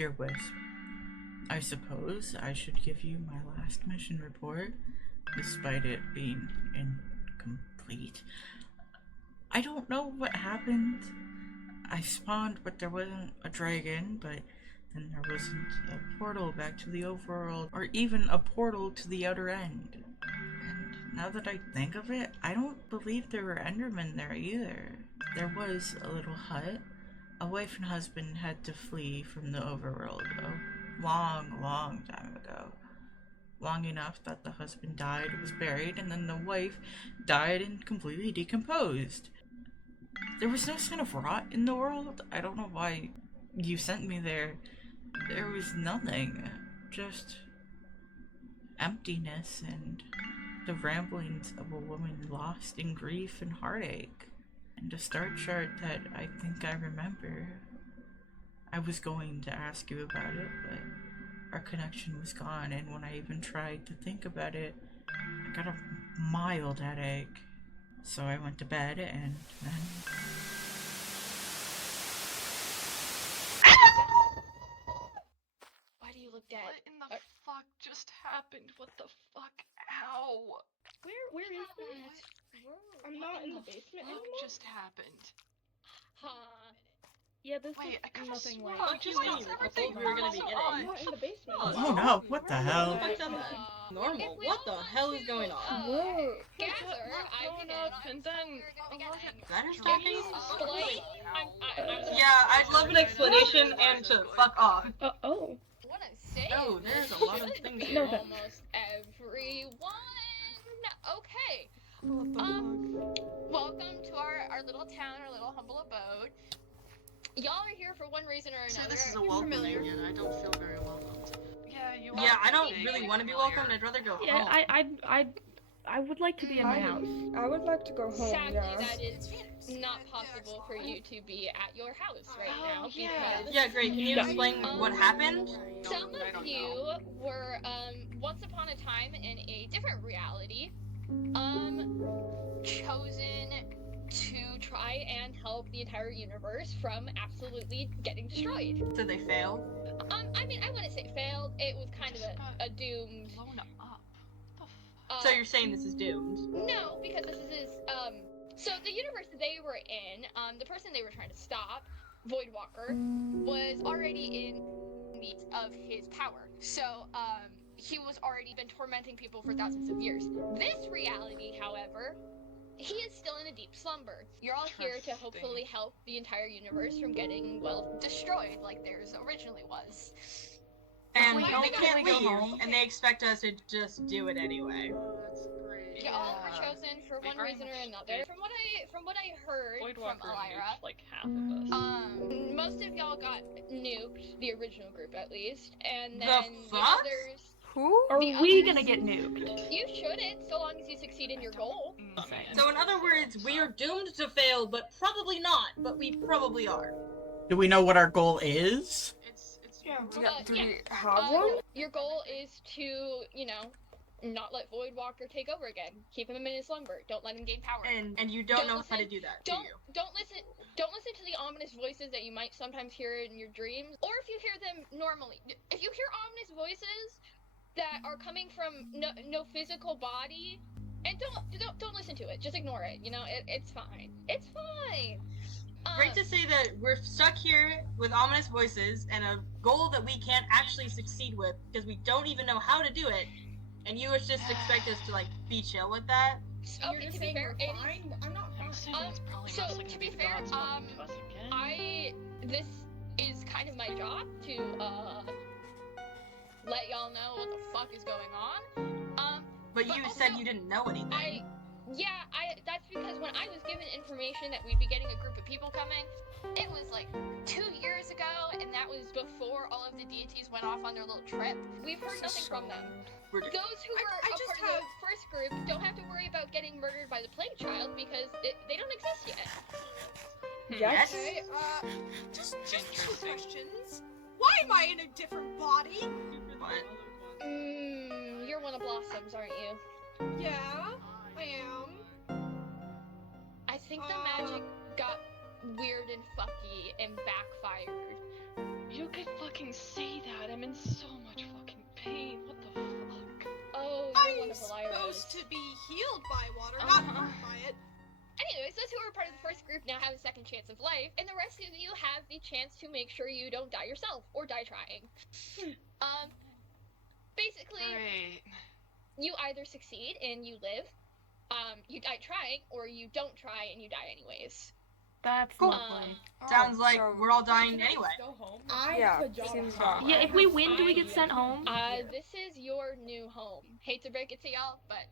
Dear Wisp, I suppose I should give you my last mission report, despite it being incomplete. I don't know what happened. I spawned, but there wasn't a dragon, but then there wasn't a portal back to the overworld, or even a portal to the outer end. And now that I think of it, I don't believe there were Endermen there either. There was a little hut. A wife and husband had to flee from the overworld a long time ago. Long enough that the husband died, was buried, and then the wife died and completely decomposed. There was no sign of rot in the world. I don't know why you sent me there. There was nothing. Just emptiness and the ramblings of a woman lost in grief and heartache. And a star chart that I think I remember. I was going to ask you about it, but our connection was gone, and when I even tried to think about it, I got a mild headache. So I went to bed, and then... Why do you look dead? What in the fuck just happened? What the fuck? Ow! Where is that? I'm not in the basement What anymore. just happened? Huh. Yeah, this Wait, is I could've nothing sworn like. just means everything we were gonna be getting. I'm not in the basement. Oh no, what the hell? Normal. What the hell is going on? Whoa. Gather, I've up and then That is talking? yeah, I'd love an explanation and to fuck off. Oh. What I'm saying. Oh, there's a lot of things No, here. Almost everyone. Okay. What the Welcome to our little town, our little humble abode. Y'all are here for one reason or So another. this is a welcoming, and I don't feel very welcomed. Yeah, you are. Yeah, I don't really want to be welcomed. I'd rather go home. Yeah, I would like to be in my house. I would like to go home, Sadly, yeah. that is not possible for you to be at your house right now because Yeah, great. Can you explain what happened? some of you were once upon a time in a different reality chosen to try and help the entire universe from absolutely getting destroyed. Did they fail? I mean, I wouldn't say failed. It was kind of a doomed. Blown up. So you're saying this is doomed? No, because this is so the universe they were in, the person they were trying to stop, Voidwalker, was already in need of his power. So he was already been tormenting people for thousands of years. This reality, however, he is still in a deep slumber. You're all here to hopefully help the entire universe from getting, well, destroyed like theirs originally was. And Wait, they they can't gotta go leave, home. and they expect us to just do it anyway. That's great. You all were chosen for one reason or another. From what I heard from Elira, like half of us. most of y'all got nuked, the original group at least, and The then the fuck? others. Who? Are The we others- gonna get nuked? You shouldn't, so long as you succeed in your goal. So in other words, we are doomed to fail, but probably not. But we probably are. Do we know what our goal is? It's Do we have one? Your goal is to, you know, not let Voidwalker take over again. Keep him in his slumber. Don't let him gain power. And you don't Don't know listen- how to do that, do Don't you? don't listen to the ominous voices that you might sometimes hear in your dreams, or if you hear them normally. If you hear ominous voices that are coming from no physical body, and don't listen to it. Just ignore it. You know, it's fine. It's fine. Great to say that we're stuck here with ominous voices and a goal that we can't actually succeed with because we don't even know how to do it, and you would just expect us to like be chill with that. Okay, to be fair, I'm not fine. so to be fair, this is kind of my job to let y'all know what the fuck is going on. But you also, said you didn't know anything. That's because when I was given information that we'd be getting a group of people coming, it was like 2 years ago, and that was before all of the deities went off on their little trip. We've heard nothing from them. Those who were a part of the first group don't have to worry about getting murdered by the plague child because they don't exist yet. Yes. Okay, just two questions. Why am I in a different body? What? You're one of Blossoms, aren't you? Yeah, I am. I think the magic got weird and fucky and backfired. You could fucking say to be healed by water, not hurt by it. Anyways, those who are part of the first group now have a second chance of life, and the rest of you have the chance to make sure you don't die yourself or die trying. Basically, Great. you either succeed and you live, you die trying, or you don't try and you die anyways. That's Cool. lovely. Sounds like so- we're all dying anyway. Go home. Yeah, seems wrong. Yeah, if we win, do we get sent home? This is your new home. Hate to break it to y'all, but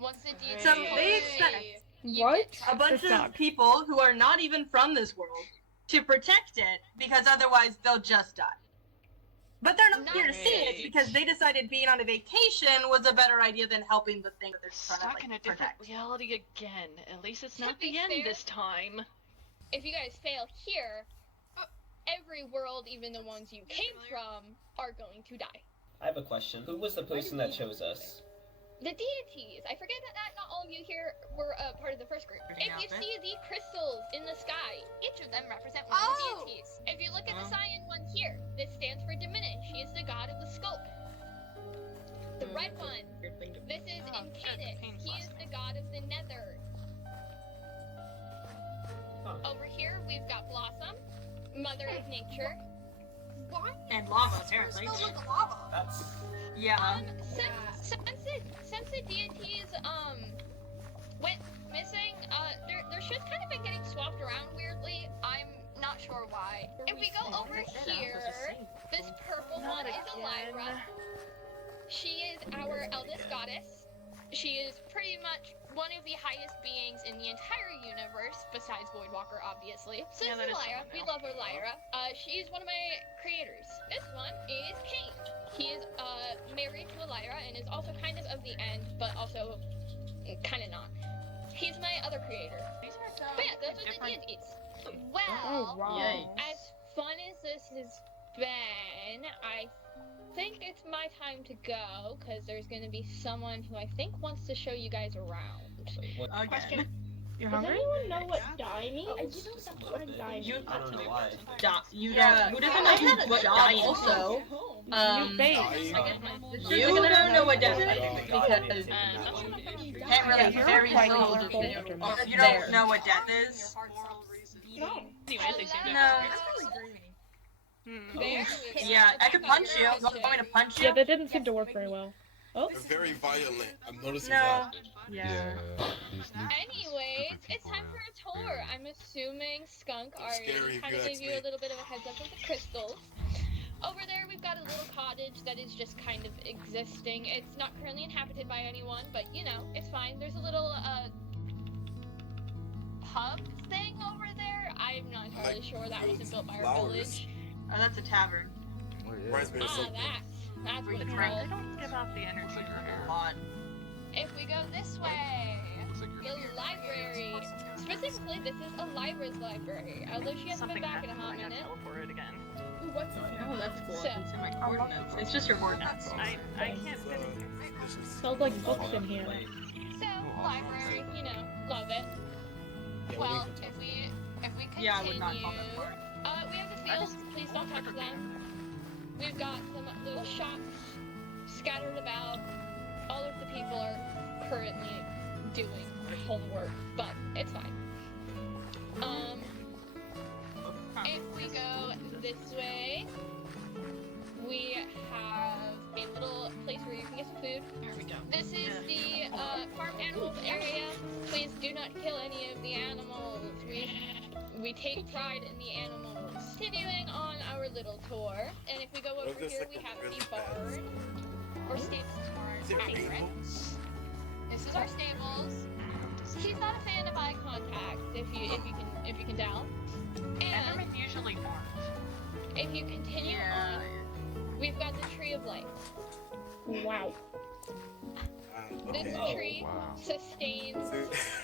once the DT So they expect a bunch This of dog. people who are not even from this world to protect it because otherwise they'll just die. But they're not here to see it because they decided being on a vacation was a better idea than helping the thing that they're trying to Stuck in a different protect. reality again. At least it's To not be the end fair- this time. If you guys fail here, every world, even the ones you came from, are going to die. I have a question. Who was the person that chose us? The deities. I forget that not all of you here were part of the first group. If you see the crystals in the sky, each of them represent one of the deities. If you look at the cyan one here, this stands for Diminish. He is the god of the sculk. The red one, this is Incadus. He is the god of the nether. Over here, we've got Blossom, mother of nature. Why? And lava, apparently. Still with the lava. That's... Yeah. Since the deities went missing, their shit's kind of been getting swapped around weirdly. I'm not sure why. If we go over here, this purple one is Elira. She is our eldest goddess. She is pretty much one of the highest beings in the entire universe, besides Voidwalker, obviously. So Yeah, this that is is Lyra. true We now. love her, Lyra. She's one of my creators. This one is Cain. He is married to Lyra and is also kind of the end, but also kind of not. He's my other creator. But yeah, those are the deities. Well, Yay. as fun as this has been, I think it's my time to go, because there's going to be someone who I think wants to show you guys around. Again. You're Does hungry? anyone know what die means? I do know that's what die means. You, I don't know why. you Yeah, don't. Who doesn't I had know a what job dying also. is? New face. You don't know what death is because can't really Yeah, very you're little quite definitive. colorful. You don't know what death is? No. Anyway, they seem to No. have There. Yeah, I could punch you. You want me to punch you? Yeah, that didn't seem to work very well. Oh, They're very violent. I'm noticing No. that. Yeah. Anyways, it's time for a tour. I'm assuming Skunk Scary already if kind you of ask gave you me. a little bit of a heads up of the crystals. Over there, we've got a little cottage that is just kind of existing. It's not currently inhabited by anyone, but you know, it's fine. There's a little pub thing over there. I'm not entirely Like sure that wasn't built by our flowers. village. Oh, that's a tavern. Reminds me of something. That's what it's They called. don't give out the energy here. Odd. If we go this way, the library. Specifically, this is a library's library. Although she hasn't been back in a hot minute. Teleported again. What's this? Oh, that's cool. So- It's in my coordinates. It's just your coordinates. I can't fit in here. smells like books in here. So, library, you know, love it. Yeah, Well, we can if we continue, Yeah, I would not call that part. we have the fields. Please don't touch them. We've got some little shops scattered about. All of the people are currently doing homework, but it's fine. If we go this way, we have a little place where you can get some food. Here we go. This is the farm animals area. Please do not kill any of the animals. We take pride in the animals. Continuing on our little tour, and if we go over this here, like we a have really the bad- barn or stables Is for it our favorite. rainbows? This is our stables. He's not a fan of eye contact, if you can tell. And Enderman usually aren't. if you continue on, we've got the tree of life. Wow. This Okay. tree sustains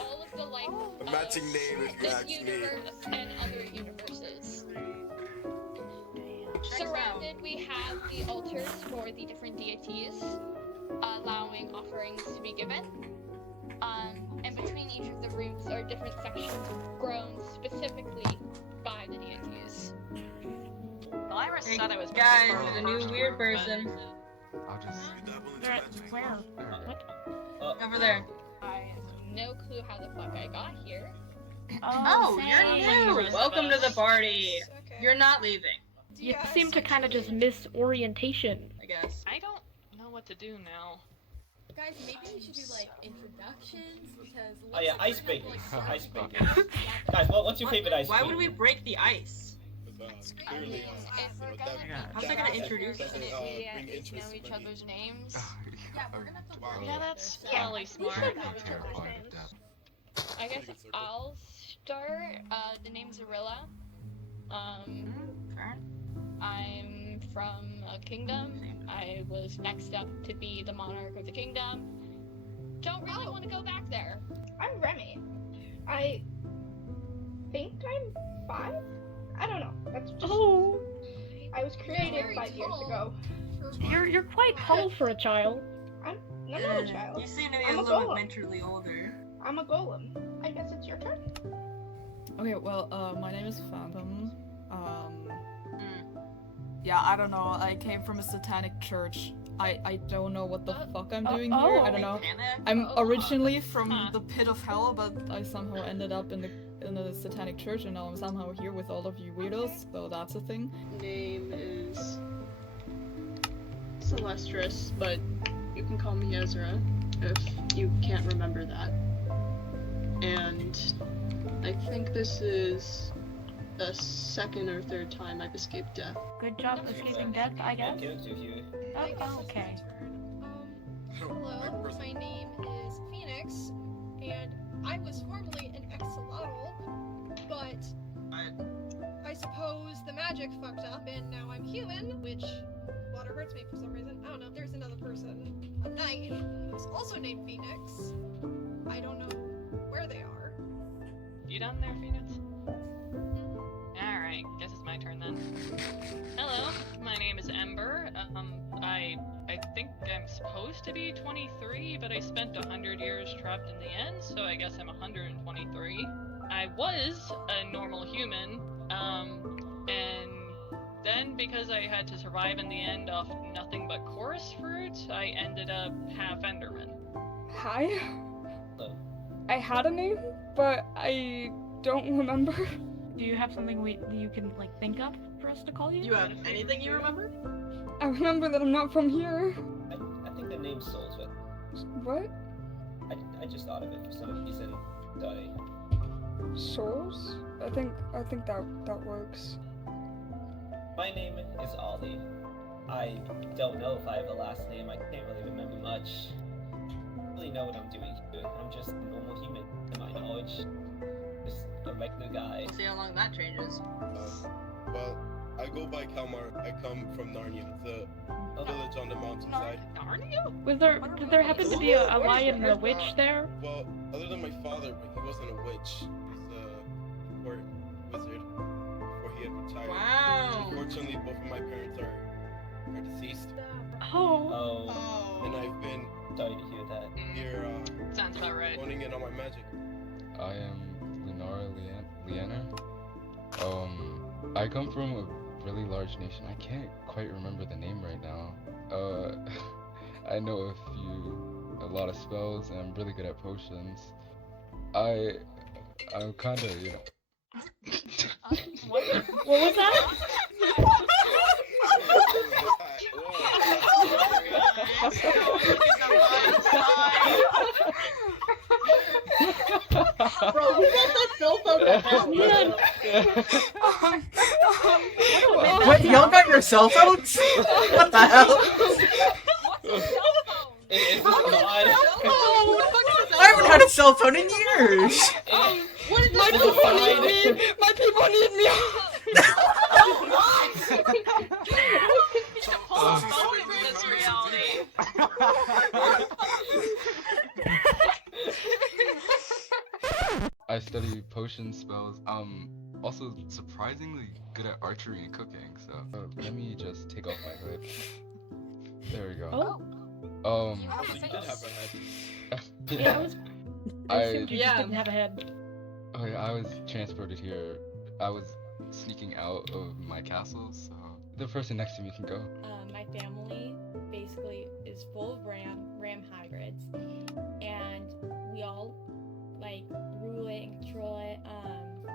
all of the life A of matching name if you this ask me. universe and other universes. Surrounded, we have the altars for the different deities, allowing offerings to be given. And between each of the roots are different sections grown specifically by the deities. Well, Iris Hey, said I was guys, ready for the the new first weird one, but- person. I'll just. Where? What? Over there. I have no clue how the fuck I got here. Oh, you're new! Welcome to the party! Okay. You're not leaving, You seem to kind of just miss orientation. I guess. I don't know what to do now. Guys, maybe we should do like introductions because. Oh yeah, ice baking. Ice baking. Guys, what's your favorite ice Why cream? would we break the ice? Clearly, If we're gonna How's that gonna introduce us? we at bring least know interest each in my other's names. Yeah, we're gonna have to work Yeah, together, that's so- probably smart. I'm terrified of death. I guess I'll start. The name's Arilla. Fair. I'm from a kingdom. I was next up to be the monarch of the kingdom. Don't really want to go back there. I'm Remy. I think I'm 5? I don't know. That's just. Oh, I was created Very 5 years tall. ago. you're quite tall for a child. I'm not a child. You seem to be I'm a a little bit golem. mentally older. I'm a golem. I guess it's your turn. Okay, well, my name is Phantom. Yeah, I don't know. I came from a satanic church. I don't know what the fuck I'm doing here. I don't know. I'm originally from the pit of hell, but I somehow ended up in the satanic church, and now I'm somehow here with all of you weirdos. So that's a thing. Name is Celestris, but you can call me Ezra if you can't remember that. And I think this is the second or third time I've escaped death. Good job escaping death, I guess. Oh, okay. Hello, my name is Phoenix, and I was formerly an axolotl, but I suppose the magic fucked up, and now I'm human, which water hurts me for some reason. I don't know. There's another person, a knight, who's also named Phoenix. I don't know where they are. You done there, Phoenix? Alright, guess it's my turn then. Hello, my name is Ember. I think I'm supposed to be 23, but I spent 100 years trapped in the end, so I guess I'm 123. I was a normal human, and then because I had to survive in the end off nothing but chorus fruit, I ended up half Enderman. Hi. I had a name, but I don't remember. Do you have something you can like think of for us to call you? Do you have anything you remember? I remember that I'm not from here. I think the name's Souls, but What? I just thought of it for some reason. Sorry. Souls? I think that works. My name is Ollie. I don't know if I have a last name. I can't really remember much. I don't really know what I'm doing here. I'm just a normal human, to my knowledge. Just a regular guy. We'll see how long that changes. Well, I go by Kalmar. I come from Narnia, the village on the mountainside. Narnia? Did there happen to be a lion and a witch there? Well, other than my father, but he wasn't a witch. He's a court wizard before he had retired. Wow. Unfortunately, both of my parents are deceased. Oh. And I've been sorry to hear that. Here, sounds about right. Honing in on my magic. I am Lena. I come from a really large nation. I can't quite remember the name right now. I know a lot of spells, and I'm really good at potions. I'm kind of, you know. What was that? Bro, who got that cell phone that What? Y'all got your cell phones? What the hell? I haven't had a cell phone in years. What is My people need me. My people need me. This reality. I study potion spells. Also surprisingly good at archery and cooking. So let me just take off my hood. There we go. Oh. So you did have a head. Yeah, I assumed you just didn't have a head. Okay, I was transported here. I was sneaking out of my castle, so the person next to me can go. My family basically is full of ram hybrids, and we all like rule it and control it.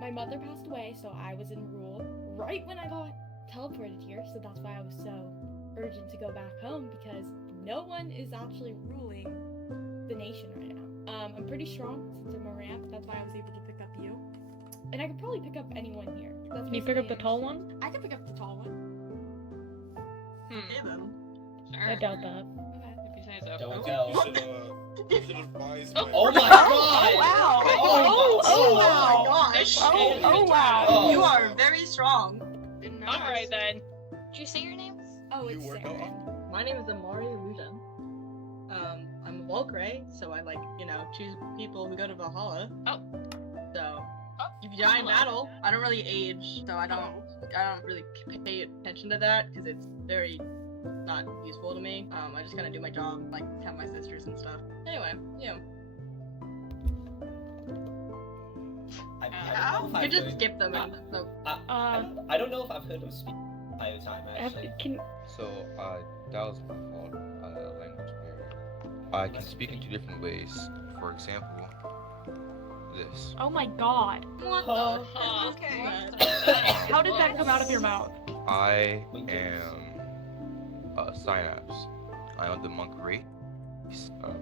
My mother passed away, so I was in rule right when I got teleported here, so that's why I was so urgent to go back home, because no one is actually ruling the nation right now. I'm pretty strong since I'm a ramp, that's why I was able to pick up you. And I could probably pick up anyone here. That's Can you pick up the tall one? I can pick up the tall one. Okay then. Sure. I doubt that. If you say so. Don't tell. You should advise Oh my god! Wow! Oh my gosh! Oh wow! You are very strong. Alright then. Did you say your name? Oh, it's work Sarah. My name is Amari Illusion. I'm a Valkyrie, so I choose people who go to Valhalla. Oh. So if you die in battle, I don't really age, so I don't really pay attention to that because it's very not useful to me. I just kind of do my job, like have my sisters and stuff. Anyway, yeah. I don't know if You I've just heard- skip them. I don't know if I've heard him speak the entire time, actually. So, that was my fault. Language barrier. I can speak in two different ways. For example, this. Oh my god. What the Okay. How did that come out of your mouth? I am Synapse. I am the monk race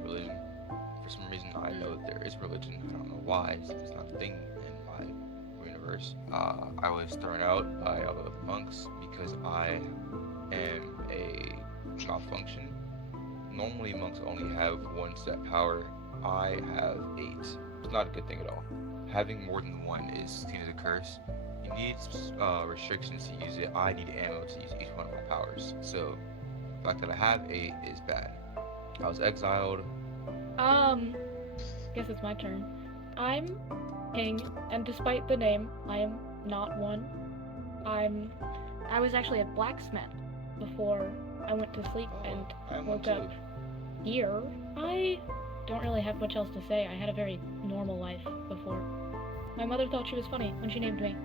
religion. For some reason, I know that there is religion. I don't know why. It's not a thing in my universe. I was thrown out by all the monks because I am a malfunction. Normally, monks only have one set power. I have 8. It's not a good thing at all. Having more than one is seen as a curse. You need restrictions to use it. I need ammo to use each one of my powers. So, the fact that I have 8 is bad. I was exiled. Guess it's my turn. I'm King, and despite the name, I am not one. I was actually a blacksmith before I went to sleep and woke up here. I don't really have much else to say. I had a very normal life before. My mother thought she was funny when she named me.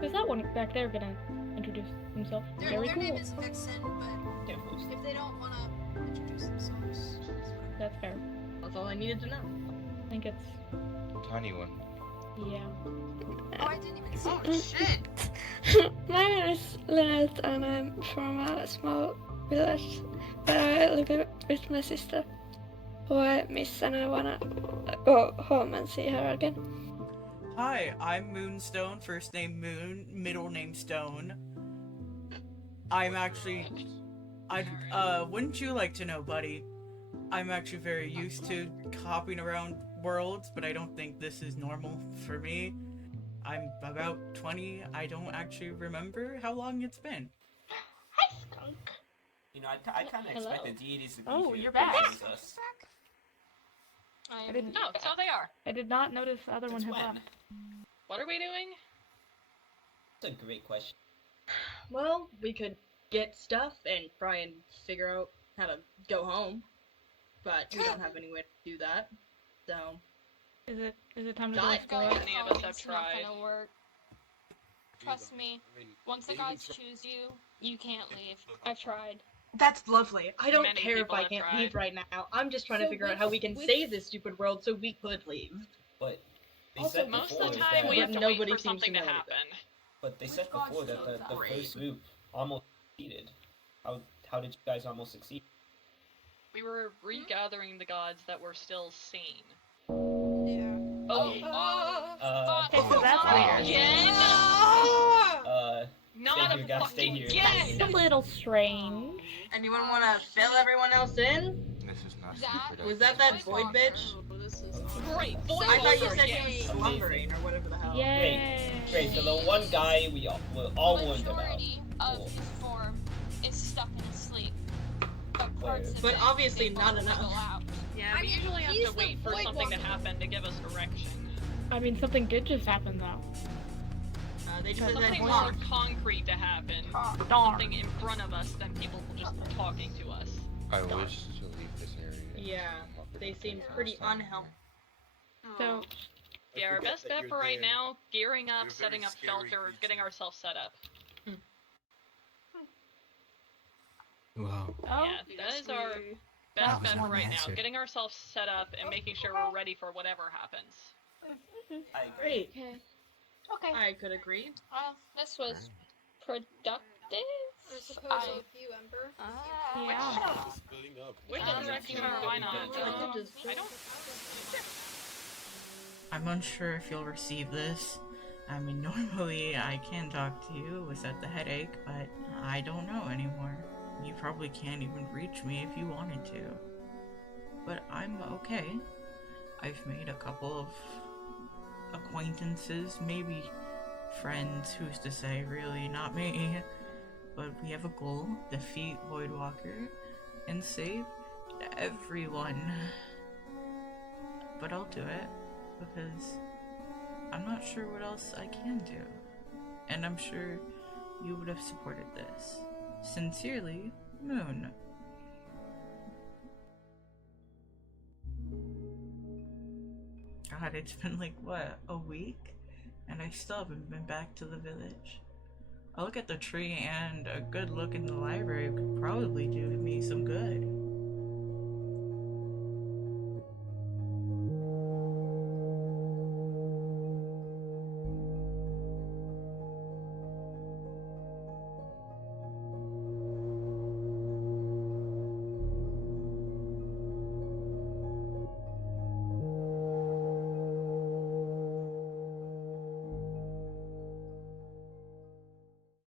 Who's that one back there gonna introduce himself? Very Their cool. name is Vixen, but if they don't want to introduce themselves, That's fair. That's all I needed to know. I think it's Tiny one. yeah. Oh, I didn't even say Oh shit! My name is Lynette and I'm from a small village where I live with my sister who I miss and I wanna go home and see her again. Hi, I'm Moonstone, first name Moon, middle name Stone. I'm actually... wouldn't you like to know, buddy? I'm actually very used to hopping around worlds, but I don't think this is normal for me. I'm about 20. I don't actually remember how long it's been. Hi, Skunk. You know, I kind of expect the deities to be Oh, here you're to back. praise us. I didn't- Oh, so they are. I did not notice the other one Since had when? left. What are we doing? That's a great question. Well, we could get stuff and try and figure out how to go home, but we don't have any way to do that. So Is it time to Die. go explore? Any of us have It's not tried. gonna work. Trust me. Once the gods choose you, you can't leave. I've tried. that's lovely. I don't Many care if people I have can't tried. leave right now. I'm just trying to So figure out with- how we can with- save this stupid world so we could leave. But they Also, said Most before of the that, time, we have to wait Nobody for seems to something to know either. happen. but they said before that the first group almost succeeded. How did you guys almost succeed? We were regathering the gods that were still sane. yeah. Oh, Okay, so that's weird. again? Not Xavier, a you gotta stay fucking here. again! A little strange. Anyone want to fill everyone else in? This is not That- super Was that void bitch? Oh, this is Great, void I thought you walker said again. she was slumbering or whatever the hell. Yay! Great, so the one guy we all warned about. Majority of Cool. his form is stuck in sleep. But parts of But it obviously they not won't enough. wiggle out. Yeah, I we mean, usually have he's to the wait for void something to walker. happen to give us direction. I mean, something did just happen though. They just said Something they more talked. concrete to happen. Darn. Something in front of us than people just talking to us. I wish to leave this area. Yeah, they seem pretty unhelpful. So, Yeah, our forget best that bet you're for right there. now, gearing up, You're setting very up scary shelter, getting creature. ourselves set up. Wow. Yeah, that is our best bet right now. Getting ourselves set up and making sure we're ready for whatever happens. I agree. Okay. I could agree. Well, this was productive. I suppose I- with you, Ember. Yeah. Splitting up. Which direction are we not? I don't. I'm unsure if you'll receive this. I mean, normally I can talk to you without the headache, but I don't know anymore. You probably can't even reach me if you wanted to. But I'm okay. I've made a couple of acquaintances, maybe friends, who's to say, really, not me. But we have a goal: defeat Voidwalker and save everyone. But I'll do it, because I'm not sure what else I can do. And I'm sure you would have supported this. Sincerely, Moon. God, it's been like, what, a week? And I still haven't been back to the village. A look at the tree and a good look in the library could probably do me some good.